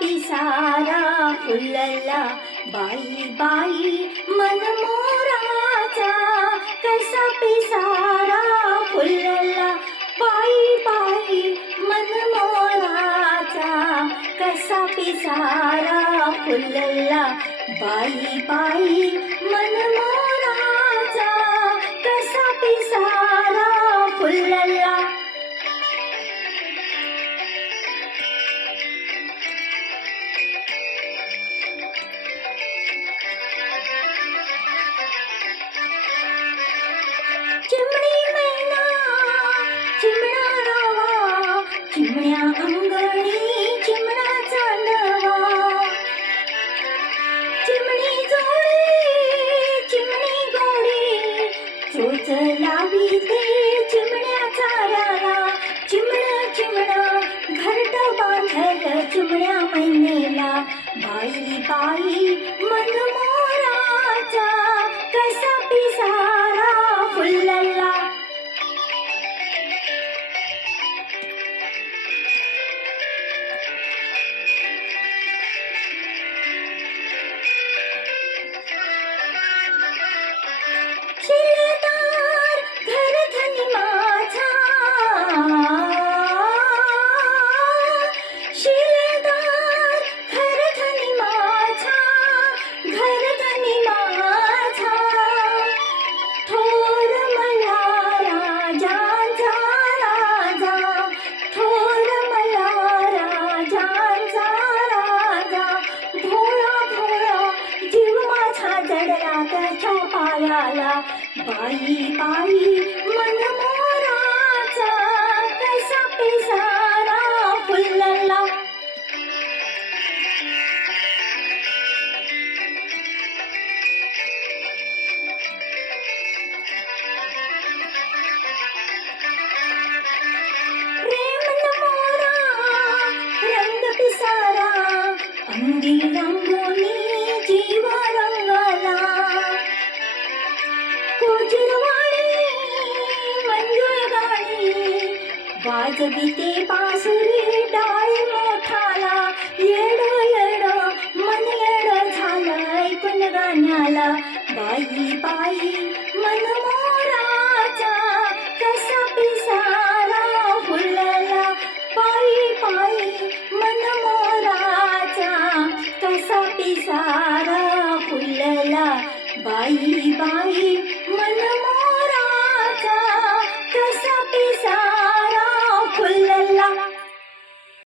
पिसारा फुलला, बाई बाई मन मोराचा कसा पिसारा फुलला, बाई बाई मन मोराचा कसा पिसारा फुलला, बाई बाई मन मोराचा कसा पिसारा फुलला. चिमणी मैना चिमणा रावा, चिमण्या अंगणी चिमणाचा नवा, चिमणी जोडी चिमणी गोडी चोच लाविते चिमण्या चाऱ्याला, चिमण चिमण घरट बांधल चिमण्या मैनेला, बाई बाई मन मोराचा कसा पिसारा फुलला. शिलेदार घर धनी माझा, शिलेदार घर धनी माझा, घर धनी माझा, थोर मला राजांचा राजा, थोर मला राजांचा राजा, भोळा भोळा जीव माझा जडला त्याच्या पायाला, बाई बाई मन मोराचा कसा पिसारा फुलला. प्रेम मोरा रंग पिसारा, अंगी रंगोली जीव रंगाला, कोजरवाणी मंजुळ गाणी वाजविते बासुरी डाळी मोठाला, येड येड मन येड झालं ऐकून गाण्याला, बाई बाई मन मोराचा कसा पिसारा फुलला, बाई बाई मन मोराचा कसा पिसारा फुलला, बाई बाई